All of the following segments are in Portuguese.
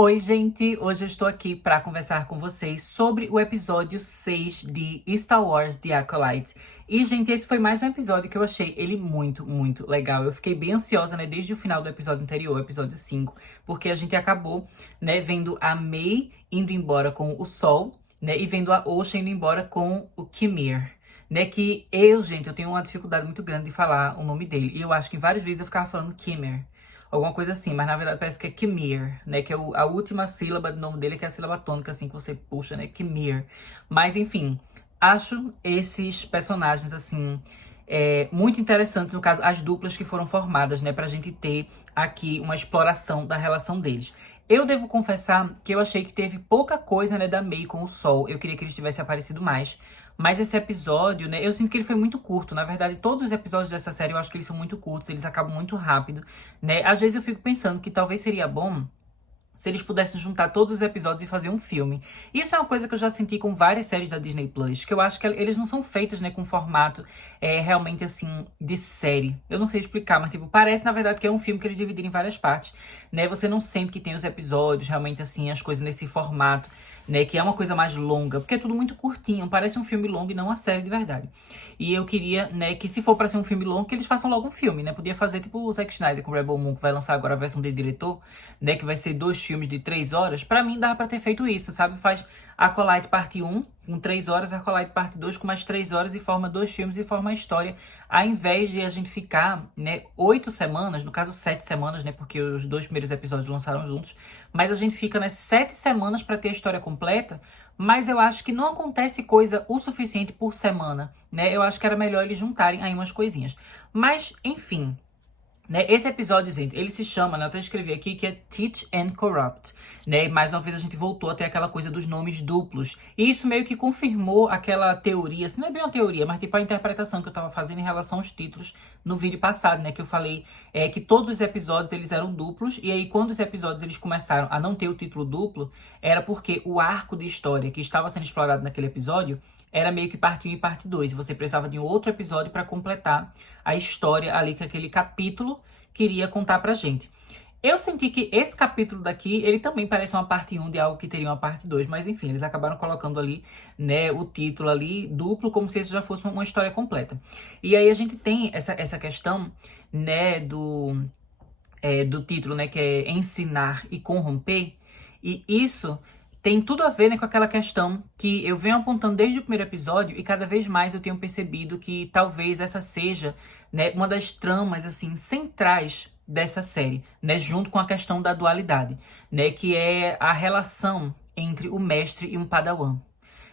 Oi, gente! Hoje eu estou aqui para conversar com vocês sobre o episódio 6 de Star Wars The Acolyte. E, gente, esse foi mais um episódio que eu achei ele muito, muito legal. Eu fiquei bem ansiosa, né, desde o final do episódio anterior, episódio 5, porque a gente acabou, né, vendo a May indo embora com o Sol, né, e vendo a Osha indo embora com o Kimir. Né, que eu tenho uma dificuldade muito grande de falar o nome dele. E eu acho que várias vezes eu ficava falando Kimir. Alguma coisa assim, mas na verdade parece que é Kimir, né? Que é a última sílaba do nome dele, que é a sílaba tônica, assim, que você puxa, né? Kimir. Mas, enfim, acho esses personagens, assim, muito interessantes, no caso, as duplas que foram formadas, né? Pra gente ter aqui uma exploração da relação deles. Eu devo confessar que eu achei que teve pouca coisa, né, da May com o Sol. Eu queria que eles tivessem aparecido mais. Mas esse episódio, né, eu sinto que ele foi muito curto. Na verdade, todos os episódios dessa série eu acho que eles são muito curtos, eles acabam muito rápido, né? Às vezes eu fico pensando que talvez seria bom se eles pudessem juntar todos os episódios e fazer um filme. Isso é uma coisa que eu já senti com várias séries da Disney Plus, que eu acho que eles não são feitos, né, com formato realmente, assim, de série. Eu não sei explicar, mas, tipo, parece, na verdade, que é um filme que eles dividiram em várias partes, né? Você não sente que tem os episódios, realmente, assim, as coisas nesse formato, né, que é uma coisa mais longa, porque é tudo muito curtinho, parece um filme longo e não uma série de verdade. E eu queria, né, que se for pra ser um filme longo, que eles façam logo um filme, né? Podia fazer, tipo, o Zack Snyder com Rebel Moon, que vai lançar agora a versão de diretor, né, que vai ser 2 filmes de 3 horas. Pra mim, dava pra ter feito isso, sabe? Faz Acolyte parte 1 com 3 horas, Acolyte parte 2 com mais 3 horas e forma 2 filmes e forma a história, ao invés de a gente ficar, né, 8 semanas, no caso 7 semanas, né, porque os 2 primeiros episódios lançaram juntos, mas a gente fica, né, 7 semanas pra ter a história completa, mas eu acho que não acontece coisa o suficiente por semana, né? Eu acho que era melhor eles juntarem aí umas coisinhas. Mas, enfim, né, esse episódio, gente, ele se chama, né, eu até escrevi aqui, que é Teach and Corrupt, né, e mais uma vez a gente voltou a ter aquela coisa dos nomes duplos, e isso meio que confirmou aquela teoria, assim, não é bem uma teoria, mas tipo a interpretação que eu tava fazendo em relação aos títulos no vídeo passado, né, que eu falei que todos os episódios eles eram duplos, e aí quando os episódios eles começaram a não ter o título duplo, era porque o arco de história que estava sendo explorado naquele episódio era meio que parte 1 e parte 2. E você precisava de um outro episódio para completar a história ali que aquele capítulo queria contar pra gente. Eu senti que esse capítulo daqui, ele também parece uma parte 1 de algo que teria uma parte 2. Mas enfim, eles acabaram colocando ali, né, o título ali duplo, como se isso já fosse uma história completa. E aí a gente tem essa questão, né, do título, né, que é ensinar e corromper. E isso tem tudo a ver, né, com aquela questão que eu venho apontando desde o primeiro episódio e cada vez mais eu tenho percebido que talvez essa seja, né, uma das tramas, assim, centrais dessa série, né, junto com a questão da dualidade, né, que é a relação entre o mestre e um padawan.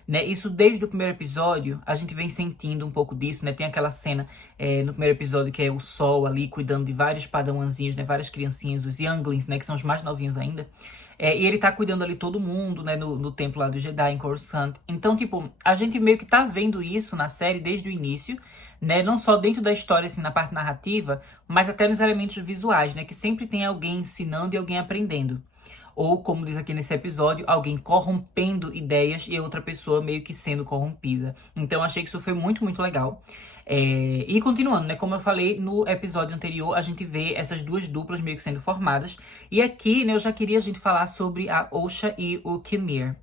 Né, isso desde o primeiro episódio, a gente vem sentindo um pouco disso, né? Tem aquela cena no primeiro episódio que é o Sol ali cuidando de vários padawanzinhos, né? Várias criancinhas, os younglings, né? Que são os mais novinhos ainda. E ele tá cuidando ali todo mundo, né? No templo lá do Jedi, em Coruscant. Então, tipo, a gente meio que tá vendo isso na série desde o início, né? Não só dentro da história, assim, na parte narrativa, mas até nos elementos visuais, né? Que sempre tem alguém ensinando e alguém aprendendo. Ou, como diz aqui nesse episódio, alguém corrompendo ideias e outra pessoa meio que sendo corrompida. Então, achei que isso foi muito, muito legal. E continuando, né? Como eu falei no episódio anterior, a gente vê essas duas duplas meio que sendo formadas. E aqui, né, eu já queria a gente falar sobre a Osha e o Kimir.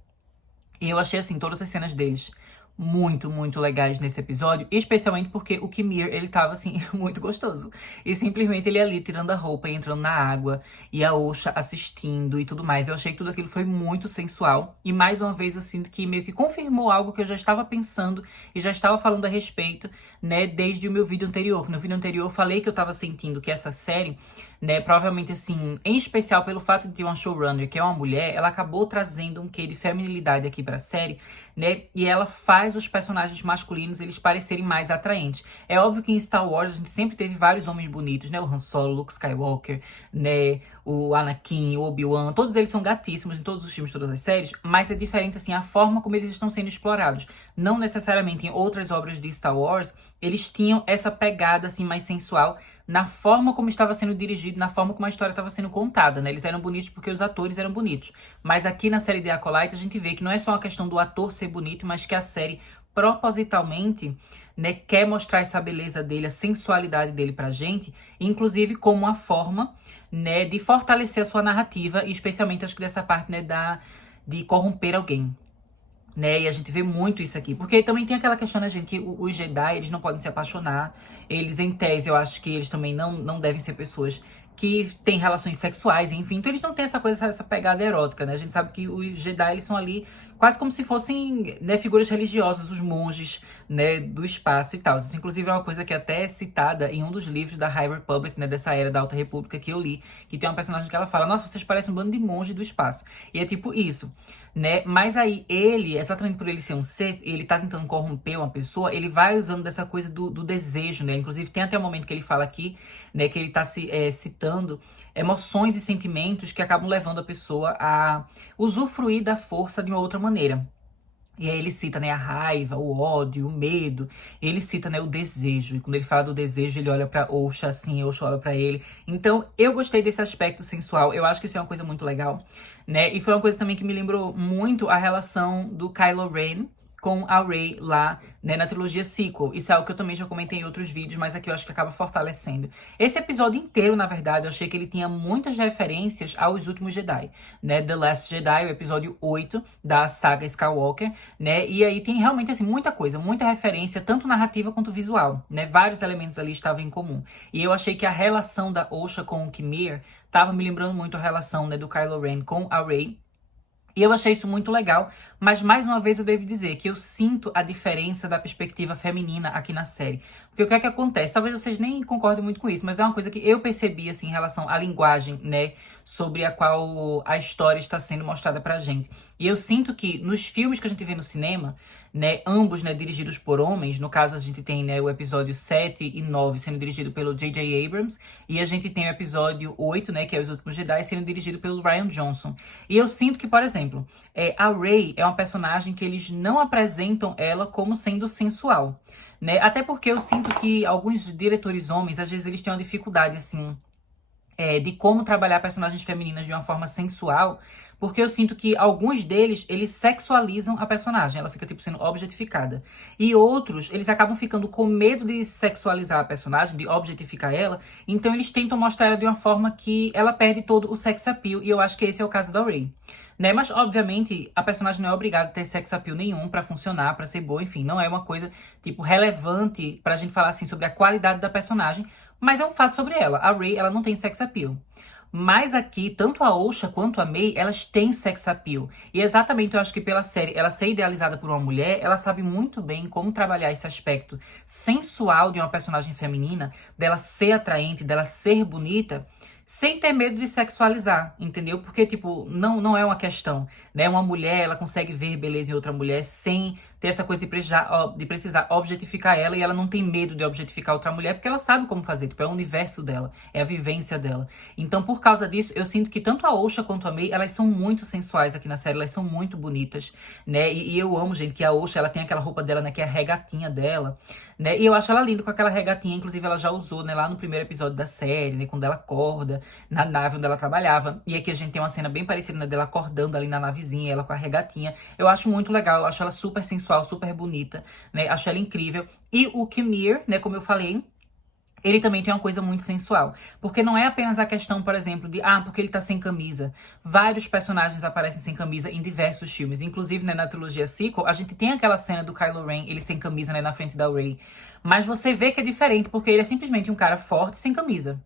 E eu achei, assim, todas as cenas deles muito, muito legais nesse episódio, especialmente porque o Kimir, ele tava, assim, muito gostoso. E simplesmente ele ali tirando a roupa e entrando na água, e a Osha assistindo e tudo mais. Eu achei que tudo aquilo foi muito sensual. E mais uma vez eu sinto que meio que confirmou algo que eu já estava pensando e já estava falando a respeito, né, desde o meu vídeo anterior. No vídeo anterior eu falei que eu tava sentindo que essa série, né, provavelmente, assim, em especial pelo fato de ter uma showrunner que é uma mulher, ela acabou trazendo um quê de feminilidade aqui pra série, né, e ela faz faz os personagens masculinos eles parecerem mais atraentes. É óbvio que em Star Wars a gente sempre teve vários homens bonitos, né? O Han Solo, o Luke Skywalker, né? O Anakin, o Obi-Wan, todos eles são gatíssimos em todos os filmes, todas as séries, mas é diferente, assim, a forma como eles estão sendo explorados. Não necessariamente em outras obras de Star Wars, eles tinham essa pegada, assim, mais sensual na forma como estava sendo dirigido, na forma como a história estava sendo contada, né? Eles eram bonitos porque os atores eram bonitos. Mas aqui na série The Acolyte a gente vê que não é só uma questão do ator ser bonito, mas que a série propositalmente, né, quer mostrar essa beleza dele, a sensualidade dele pra gente, inclusive como uma forma, né, de fortalecer a sua narrativa, e especialmente acho que dessa parte, né, de corromper alguém. Né, e a gente vê muito isso aqui. Porque também tem aquela questão, né, gente, que os Jedi, eles não podem se apaixonar. Eles, em tese, eu acho que eles também não devem ser pessoas que têm relações sexuais, enfim. Então eles não têm essa coisa, essa pegada erótica, né? A gente sabe que os Jedi, eles são ali quase como se fossem, né, figuras religiosas, os monges, né, do espaço e tal. Isso, inclusive, é uma coisa que até é citada em um dos livros da High Republic, né, dessa era da Alta República que eu li, que tem uma personagem que ela fala, nossa, vocês parecem um bando de monge do espaço. E é tipo isso, né? Mas aí ele, exatamente por ele ser um ser, ele tá tentando corromper uma pessoa, ele vai usando dessa coisa do desejo, né? Inclusive tem até o momento que ele fala aqui, né, que ele tá citando emoções e sentimentos que acabam levando a pessoa a usufruir da força de uma outra maneira. E aí ele cita, né, a raiva, o ódio, o medo. Ele cita, né, o desejo. E quando ele fala do desejo, ele olha pra Osha, assim, Osha olha pra ele. Então, eu gostei desse aspecto sensual. Eu acho que isso é uma coisa muito legal, né? E foi uma coisa também que me lembrou muito a relação do Kylo Ren com a Rey lá, né, na trilogia sequel. Isso é algo que eu também já comentei em outros vídeos, mas aqui eu acho que acaba fortalecendo. Esse episódio inteiro, na verdade, eu achei que ele tinha muitas referências aos últimos Jedi, né? The Last Jedi, o episódio 8 da saga Skywalker, né? E aí tem realmente, assim, muita coisa, muita referência, tanto narrativa quanto visual, né? Vários elementos ali estavam em comum. E eu achei que a relação da Osha com o Kimir tava me lembrando muito a relação, né, do Kylo Ren com a Rey. E eu achei isso muito legal, mas mais uma vez eu devo dizer que eu sinto a diferença da perspectiva feminina aqui na série. Porque o que é que acontece? Talvez vocês nem concordem muito com isso, mas é uma coisa que eu percebi, assim, em relação à linguagem, né, sobre a qual a história está sendo mostrada pra gente. E eu sinto que nos filmes que a gente vê no cinema, né, ambos, né, dirigidos por homens, no caso a gente tem, né, o episódio 7 e 9 sendo dirigido pelo J.J. Abrams, e a gente tem o episódio 8, né, que é Os Últimos Jedi, sendo dirigido pelo Rian Johnson. E eu sinto que, por exemplo, a Rey é uma personagem que eles não apresentam ela como sendo sensual, né, até porque eu sinto que alguns diretores homens, às vezes eles têm uma dificuldade, assim, de como trabalhar personagens femininas de uma forma sensual, porque eu sinto que alguns deles, eles sexualizam a personagem, ela fica, tipo, sendo objetificada. E outros, eles acabam ficando com medo de sexualizar a personagem, de objetificar ela, então eles tentam mostrar ela de uma forma que ela perde todo o sex appeal, e eu acho que esse é o caso da Rey. Né? Mas, obviamente, a personagem não é obrigada a ter sex appeal nenhum pra funcionar, pra ser boa, enfim, não é uma coisa, tipo, relevante pra gente falar, assim, sobre a qualidade da personagem, mas é um fato sobre ela. A Rey, ela não tem sex appeal. Mas aqui, tanto a Osha quanto a May, elas têm sex appeal. E exatamente, eu acho que pela série, ela ser idealizada por uma mulher, ela sabe muito bem como trabalhar esse aspecto sensual de uma personagem feminina, dela ser atraente, dela ser bonita, sem ter medo de sexualizar, entendeu? Porque, tipo, não é uma questão, né? Uma mulher, ela consegue ver beleza em outra mulher sem ter essa coisa de precisar objetificar ela, e ela não tem medo de objetificar outra mulher, porque ela sabe como fazer, tipo, é o universo dela, é a vivência dela. Então, por causa disso, eu sinto que tanto a Osha quanto a May, elas são muito sensuais aqui na série, elas são muito bonitas, né? E eu amo, gente, que a Osha, ela tem aquela roupa dela, né, que é a regatinha dela, né? E eu acho ela linda com aquela regatinha, inclusive ela já usou, né, lá no primeiro episódio da série, né, quando ela acorda na nave onde ela trabalhava. E aqui a gente tem uma cena bem parecida, né, dela acordando ali na navezinha, ela com a regatinha. Eu acho muito legal, eu acho ela super sensual, super bonita, né? Acho ela incrível. E o Kimir, né, como eu falei, ele também tem uma coisa muito sensual. Porque não é apenas a questão, por exemplo, de porque ele tá sem camisa. Vários personagens aparecem sem camisa em diversos filmes. Inclusive, né, na trilogia sequel, a gente tem aquela cena do Kylo Ren, ele sem camisa, né, na frente da Rey. Mas você vê que é diferente, porque ele é simplesmente um cara forte sem camisa.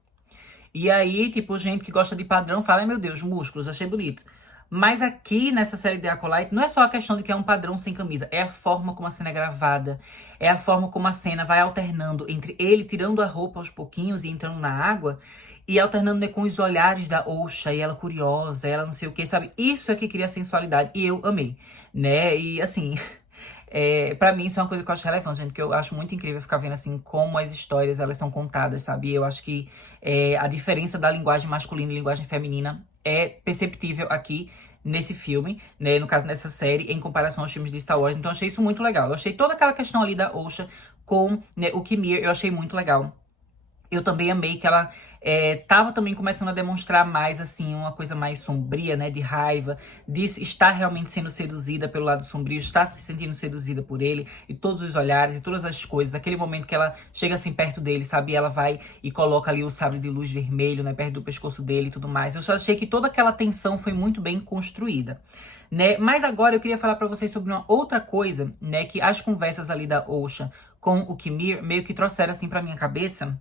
E aí, tipo, gente que gosta de padrão fala, ai meu Deus, músculos, achei bonito. Mas aqui, nessa série The Acolyte, não é só a questão de que é um padrão sem camisa, é a forma como a cena é gravada, é a forma como a cena vai alternando entre ele tirando a roupa aos pouquinhos e entrando na água, e alternando, né, com os olhares da Osha, e ela curiosa, ela não sei o que, sabe? Isso é que cria sensualidade, e eu amei, né? E assim... Pra mim, isso é uma coisa que eu acho relevante, gente, que eu acho muito incrível ficar vendo, assim, como as histórias, elas são contadas, sabe? Eu acho que a diferença da linguagem masculina e linguagem feminina é perceptível aqui nesse filme, né? No caso, nessa série, em comparação aos filmes de Star Wars. Então, eu achei isso muito legal. Eu achei toda aquela questão ali da Osha com, né, o Kimir, eu achei muito legal. Eu também amei que ela tava também começando a demonstrar mais, assim, uma coisa mais sombria, né? De raiva, de estar realmente sendo seduzida pelo lado sombrio, estar se sentindo seduzida por ele, e todos os olhares, e todas as coisas. Aquele momento que ela chega, assim, perto dele, sabe? E ela vai e coloca ali o sabre de luz vermelho, né? Perto do pescoço dele e tudo mais. Eu só achei que toda aquela tensão foi muito bem construída, né? Mas agora eu queria falar pra vocês sobre uma outra coisa, né? Que as conversas ali da Osha com o Kimir meio que trouxeram, assim, pra minha cabeça,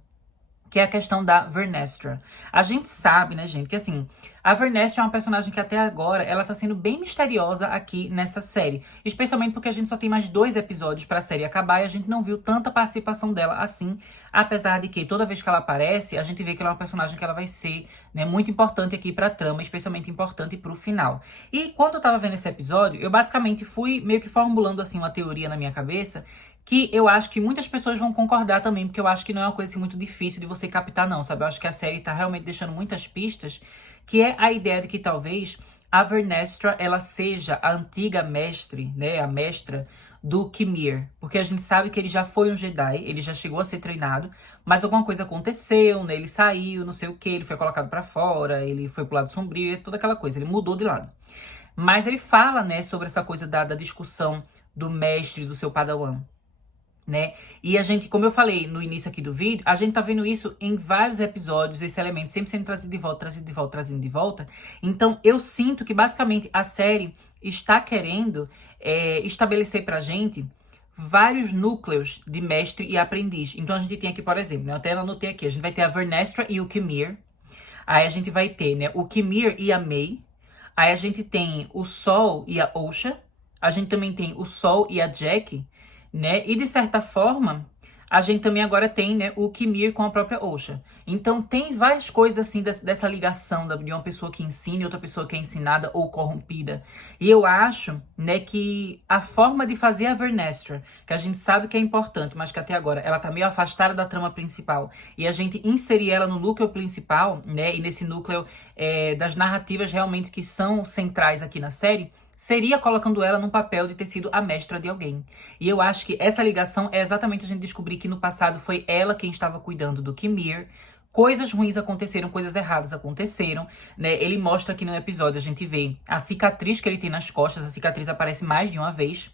que é a questão da Vernestra. A gente sabe, né, gente, que assim, a Vernestra é uma personagem que até agora, ela tá sendo bem misteriosa aqui nessa série. Especialmente porque a gente só tem mais 2 episódios pra série acabar e a gente não viu tanta participação dela assim. Apesar de que toda vez que ela aparece, a gente vê que ela é uma personagem que ela vai ser, né, muito importante aqui pra trama, especialmente importante pro final. E quando eu tava vendo esse episódio, eu basicamente fui meio que formulando, assim, uma teoria na minha cabeça, que eu acho que muitas pessoas vão concordar também, porque eu acho que não é uma coisa assim, muito difícil de você captar, não, sabe? Eu acho que a série tá realmente deixando muitas pistas, que é a ideia de que talvez a Vernestra, ela seja a antiga mestre, né? A mestra do Kimir. Porque a gente sabe que ele já foi um Jedi, ele já chegou a ser treinado, mas alguma coisa aconteceu, né? Ele saiu, não sei o que, ele foi colocado pra fora, ele foi pro lado sombrio, e toda aquela coisa, ele mudou de lado. Mas ele fala, né, sobre essa coisa da discussão do mestre, do seu Padawan, né? E a gente, como eu falei no início aqui do vídeo, a gente tá vendo isso em vários episódios, esse elemento sempre sendo trazido de volta, trazido de volta, trazido de volta. Então, eu sinto que, basicamente, a série está querendo estabelecer pra gente vários núcleos de mestre e aprendiz. Então, a gente tem aqui, por exemplo, né? Eu até anotei aqui, a gente vai ter a Vernestra e o Kimir. Aí a gente vai ter, né, o Kimir e a May. Aí a gente tem o Sol e a Osha. A gente também tem o Sol e a Jack, né? E de certa forma, a gente também agora tem, né, o Kimir com a própria Osha. Então tem várias coisas assim dessa ligação de uma pessoa que ensina e outra pessoa que é ensinada ou corrompida. E eu acho, né, que a forma de fazer a Vernestra, que a gente sabe que é importante, mas que até agora ela tá meio afastada da trama principal, e a gente inserir ela no núcleo principal, né, e nesse núcleo das narrativas realmente que são centrais aqui na série, seria colocando ela num papel de ter sido a mestra de alguém. E eu acho que essa ligação é exatamente a gente descobrir que no passado foi ela quem estava cuidando do Kimir. Coisas ruins aconteceram, coisas erradas aconteceram, né? Ele mostra aqui no episódio, a gente vê a cicatriz que ele tem nas costas, a cicatriz aparece mais de uma vez.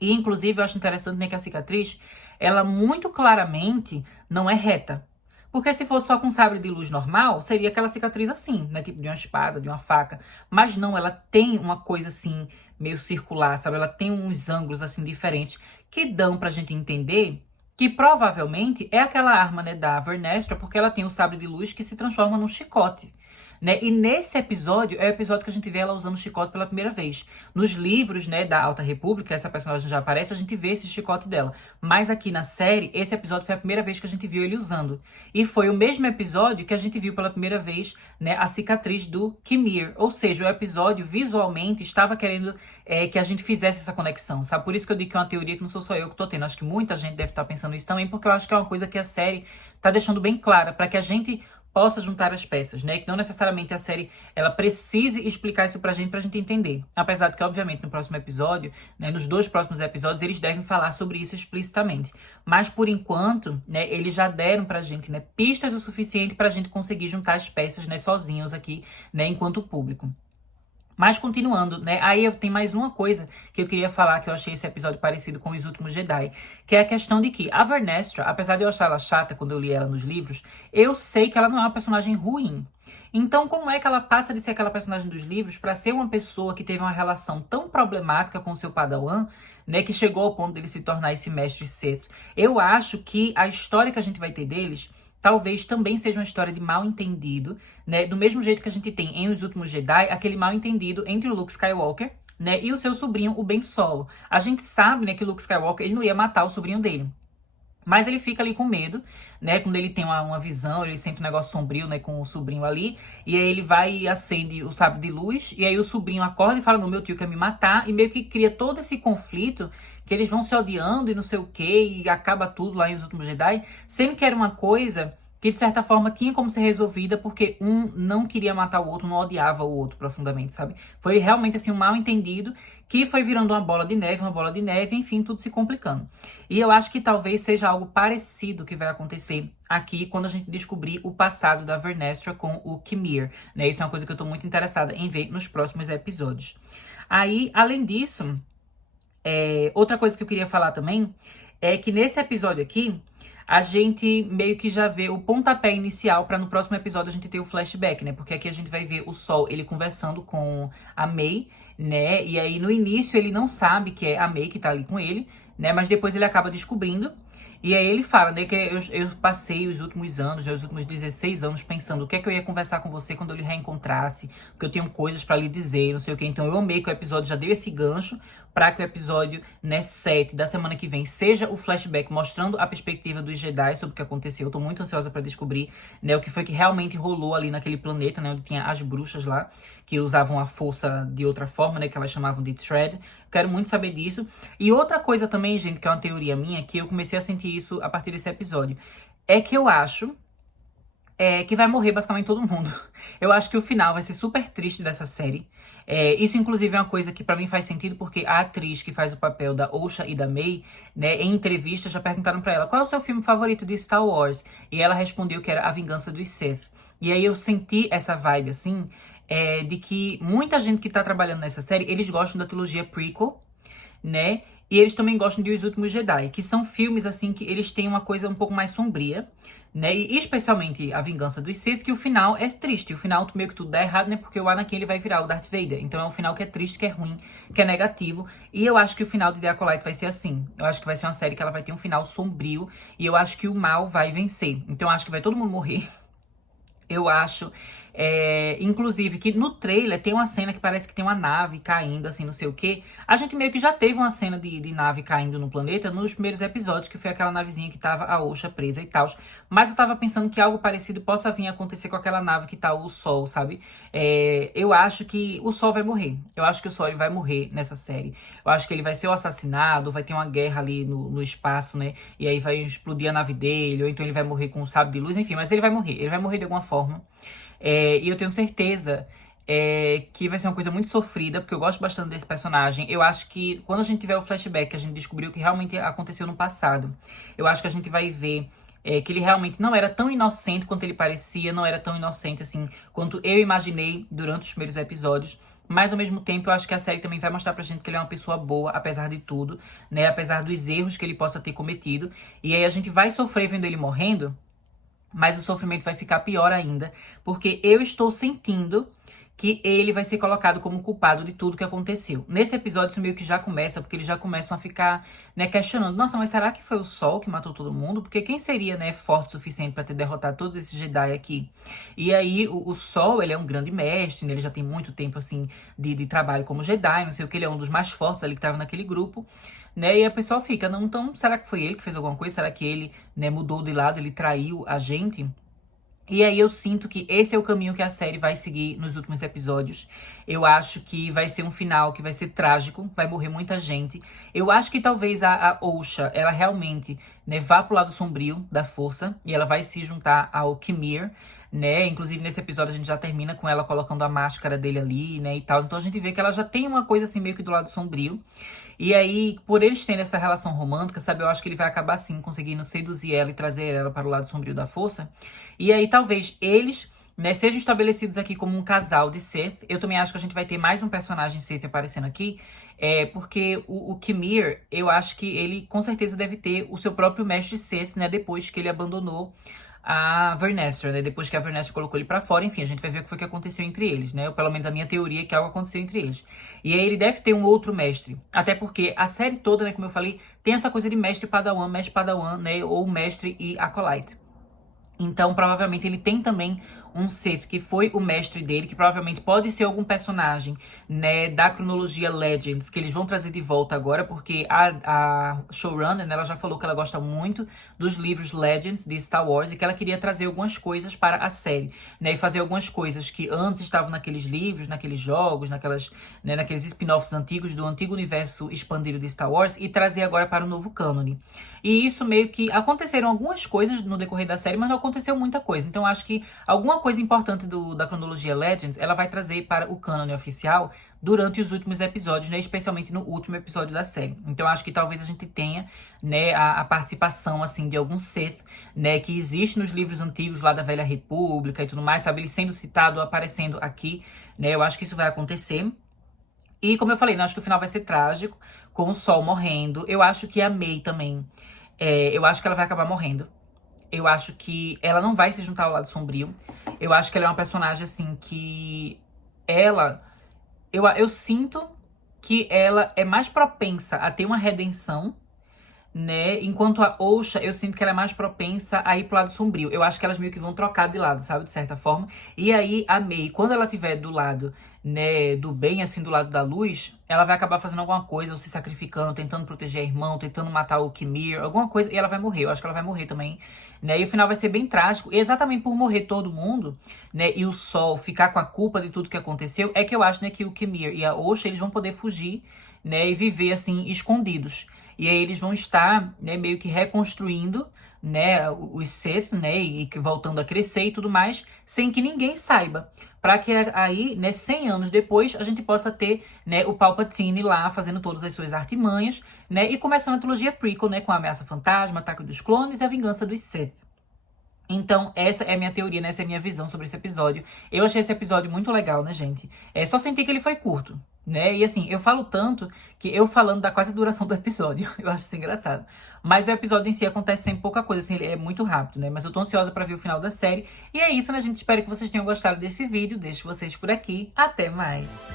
E, inclusive, eu acho interessante, né, que a cicatriz, ela muito claramente não é reta. Porque se fosse só com sabre de luz normal, seria aquela cicatriz assim, né? Tipo de uma espada, de uma faca. Mas não, ela tem uma coisa assim, meio circular, sabe? Ela tem uns ângulos assim diferentes que dão pra gente entender que provavelmente é aquela arma, né, da Vernestra, porque ela tem o sabre de luz que se transforma num chicote, né? E nesse episódio, é o episódio que a gente vê ela usando o chicote pela primeira vez. Nos livros, né, da Alta República, essa personagem já aparece, a gente vê esse chicote dela. Mas aqui na série, esse episódio foi a primeira vez que a gente viu ele usando. E foi o mesmo episódio que a gente viu pela primeira vez, né, a cicatriz do Kimir. Ou seja, o episódio visualmente estava querendo que a gente fizesse essa conexão, sabe? Por isso que eu digo que é uma teoria que não sou só eu que tô tendo. Acho que muita gente deve estar pensando isso também, porque eu acho que é uma coisa que a série tá deixando bem clara, para que a gente possa juntar as peças, né? Que não necessariamente a série, ela precise explicar isso pra gente entender. Apesar de que, obviamente, no próximo episódio, né, nos 2 próximos episódios, eles devem falar sobre isso explicitamente. Mas, por enquanto, né, eles já deram pra gente, né, pistas o suficiente pra gente conseguir juntar as peças, né, sozinhos aqui, né, enquanto público. Mas continuando, né, aí tem mais uma coisa que eu queria falar, que eu achei esse episódio parecido com Os Últimos Jedi, que é a questão de que a Vernestra, apesar de eu achar ela chata quando eu li ela nos livros, eu sei que ela não é uma personagem ruim. Então, como é que ela passa de ser aquela personagem dos livros para ser uma pessoa que teve uma relação tão problemática com seu Padawan, né, que chegou ao ponto dele se tornar esse mestre Sith? Eu acho que a história que a gente vai ter deles talvez também seja uma história de mal entendido, né? Do mesmo jeito que a gente tem em Os Últimos Jedi, aquele mal entendido entre o Luke Skywalker, né, e o seu sobrinho, o Ben Solo. A gente sabe, né, que o Luke Skywalker, ele não ia matar o sobrinho dele. Mas ele fica ali com medo, né? Quando ele tem uma visão, ele sente um negócio sombrio, né? Com o sobrinho ali. E aí ele vai e acende o sabre de luz. E aí o sobrinho acorda e fala, no meu tio quer me matar. E meio que cria todo esse conflito, que eles vão se odiando e não sei o quê. E acaba tudo lá em Os Últimos Jedi. Sendo que era uma coisa que, de certa forma, tinha como ser resolvida. Porque um não queria matar o outro, não odiava o outro profundamente, sabe? Foi realmente, assim, um mal entendido. Que foi virando uma bola de neve, enfim, tudo se complicando. E eu acho que talvez seja algo parecido que vai acontecer aqui quando a gente descobrir o passado da Vernestra com o Kimir, né? Isso é uma coisa que eu tô muito interessada em ver nos próximos episódios. Aí, além disso, outra coisa que eu queria falar também é que nesse episódio aqui, a gente meio que já vê o pontapé inicial para no próximo episódio a gente ter o flashback, né? Porque aqui a gente vai ver o Sol, ele conversando com a May, né? E aí no início ele não sabe que é a May que tá ali com ele, né? Mas depois ele acaba descobrindo. E aí ele fala, né, que eu passei os últimos anos, né, os últimos 16 anos pensando o que é que eu ia conversar com você quando eu lhe reencontrasse, porque eu tenho coisas pra lhe dizer, não sei o que. Então eu amei que o episódio já deu esse gancho pra que o episódio, né, 7 da semana que vem seja o flashback mostrando a perspectiva dos Jedi sobre o que aconteceu. Eu tô muito ansiosa pra descobrir, né, o que foi que realmente rolou ali naquele planeta, né, onde tinha as bruxas lá, que usavam a força de outra forma, né, que elas chamavam de Thread. Quero muito saber disso. E outra coisa também, gente, que é uma teoria minha, que eu comecei a sentir isso a partir desse episódio, é que eu acho que vai morrer basicamente todo mundo. Eu acho que o final vai ser super triste dessa série. Isso, inclusive, é uma coisa que pra mim faz sentido, porque a atriz que faz o papel da Osha e da May, né, em entrevista já perguntaram pra ela qual é o seu filme favorito de Star Wars. E ela respondeu que era A Vingança dos Sith. E aí eu senti essa vibe, assim, de que muita gente que tá trabalhando nessa série, eles gostam da trilogia prequel, né? E eles também gostam de Os Últimos Jedi, que são filmes, assim, que eles têm uma coisa um pouco mais sombria, né? E especialmente A Vingança dos Sith, que o final é triste. O final meio que tudo dá errado, né? Porque o Anakin, ele vai virar o Darth Vader. Então é um final que é triste, que é ruim, que é negativo. E eu acho que o final de The Acolyte vai ser assim. Eu acho que vai ser uma série que ela vai ter um final sombrio. E eu acho que o mal vai vencer. Então eu acho que vai todo mundo morrer. Eu acho, inclusive, que no trailer tem uma cena que parece que tem uma nave caindo, assim, não sei o quê. A gente meio que já teve uma cena de nave caindo no planeta nos primeiros episódios, que foi aquela navezinha que tava a Osha presa e tal. Mas eu tava pensando que algo parecido possa vir a acontecer com aquela nave que tá o Sol, sabe? Eu acho que o Sol vai morrer. Eu acho que o Sol ele vai morrer nessa série. Eu acho que ele vai ser o assassinado, vai ter uma guerra ali no espaço, né? E aí vai explodir a nave dele, ou então ele vai morrer com um sabre de luz, enfim. Mas ele vai morrer. Ele vai morrer de alguma forma. E eu tenho certeza que vai ser uma coisa muito sofrida, porque eu gosto bastante desse personagem. Eu acho que quando a gente tiver o flashback, a gente descobriu o que realmente aconteceu no passado. Eu acho que a gente vai ver que ele realmente não era tão inocente quanto ele parecia, não era tão inocente assim quanto eu imaginei durante os primeiros episódios. Mas, ao mesmo tempo, eu acho que a série também vai mostrar pra gente que ele é uma pessoa boa, apesar de tudo, né? Apesar dos erros que ele possa ter cometido. E aí a gente vai sofrer vendo ele morrendo, mas o sofrimento vai ficar pior ainda, porque eu estou sentindo que ele vai ser colocado como culpado de tudo que aconteceu. Nesse episódio isso meio que já começa, porque eles já começam a ficar, né, questionando, nossa, mas será que foi o Sol que matou todo mundo? Porque quem seria, né, forte o suficiente para ter derrotado todos esses Jedi aqui? E aí o Sol, ele é um grande mestre, né, ele já tem muito tempo, assim, de trabalho como Jedi, não sei o que, ele é um dos mais fortes ali que estava naquele grupo, né, e a pessoa fica, não, então, será que foi ele que fez alguma coisa? Será que ele, né, mudou de lado, ele traiu a gente? E aí eu sinto que esse é o caminho que a série vai seguir nos últimos episódios. Eu acho que vai ser um final que vai ser trágico, vai morrer muita gente. Eu acho que talvez a Osha, ela realmente, né, vá pro lado sombrio da força e ela vai se juntar ao Kimir, né? Inclusive nesse episódio a gente já termina com ela colocando a máscara dele ali, né, e tal. Então a gente vê que ela já tem uma coisa assim meio que do lado sombrio. E aí, por eles terem essa relação romântica, sabe, eu acho que ele vai acabar, sim, conseguindo seduzir ela e trazer ela para o lado sombrio da força. E aí, talvez eles, né, sejam estabelecidos aqui como um casal de Sith. Eu também acho que a gente vai ter mais um personagem Sith aparecendo aqui, porque o Kimir, eu acho que ele, com certeza, deve ter o seu próprio mestre Sith, né, depois que ele abandonou a Vernestra, né? Depois que a Vernestra colocou ele pra fora, enfim, a gente vai ver o que foi que aconteceu entre eles, né? Ou pelo menos a minha teoria é que algo aconteceu entre eles. E aí ele deve ter um outro mestre. Até porque a série toda, né, como eu falei, tem essa coisa de mestre Padawan, né? Ou mestre e acolyte. Então, provavelmente, ele tem também um Sith que foi o mestre dele, que provavelmente pode ser algum personagem, né, da cronologia Legends, que eles vão trazer de volta agora, porque a showrunner, né, ela já falou que ela gosta muito dos livros Legends de Star Wars e que ela queria trazer algumas coisas para a série, né, e fazer algumas coisas que antes estavam naqueles livros, naqueles jogos, naqueles spin-offs antigos do antigo universo expandido de Star Wars e trazer agora para o novo cânone. E isso meio que aconteceram algumas coisas no decorrer da série, mas não aconteceu muita coisa. Então acho que alguma coisa importante da cronologia Legends, ela vai trazer para o cânone oficial durante os últimos episódios, né, especialmente no último episódio da série. Então acho que talvez a gente tenha, né, a participação assim de algum Sith, né, que existe nos livros antigos lá da Velha República e tudo mais, sabe, ele sendo citado, aparecendo aqui, né? Eu acho que isso vai acontecer. E como eu falei, né, acho que o final vai ser trágico, com o Sol morrendo. Eu acho que a May também, eu acho que ela vai acabar morrendo. Eu acho que ela não vai se juntar ao lado sombrio. Eu acho que ela é uma personagem, assim, que ela... Eu sinto que ela é mais propensa a ter uma redenção, né? Enquanto a Osha, eu sinto que ela é mais propensa a ir pro lado sombrio. Eu acho que elas meio que vão trocar de lado, sabe? De certa forma. E aí, a May, quando ela estiver do lado, né, do bem, assim, do lado da luz, ela vai acabar fazendo alguma coisa, ou se sacrificando, tentando proteger a irmã, tentando matar o Kimir, alguma coisa, e ela vai morrer. Eu acho que ela vai morrer também, né? E o final vai ser bem trágico. E exatamente por morrer todo mundo, né, e o Sol ficar com a culpa de tudo que aconteceu, é que eu acho, né, que o Kimir e a Osha, eles vão poder fugir, né, e viver, assim, escondidos. E aí eles vão estar, né, meio que reconstruindo, né, os Sith, né, e voltando a crescer e tudo mais, sem que ninguém saiba. Para que aí, né, 100 anos depois, a gente possa ter, né, o Palpatine lá fazendo todas as suas artimanhas, né, e começando a trilogia prequel, né, com a Ameaça Fantasma, Ataque dos Clones e a Vingança dos Sith. Então, essa é a minha teoria, né? Essa é a minha visão sobre esse episódio. Eu achei esse episódio muito legal, né, gente? Só senti que ele foi curto, né? E assim, eu falo tanto que eu falando da quase duração do episódio, eu acho isso engraçado. Mas o episódio em si acontece sem pouca coisa, assim, ele é muito rápido, né? Mas eu tô ansiosa pra ver o final da série. E é isso, né, gente? Espero que vocês tenham gostado desse vídeo. Deixo vocês por aqui. Até mais!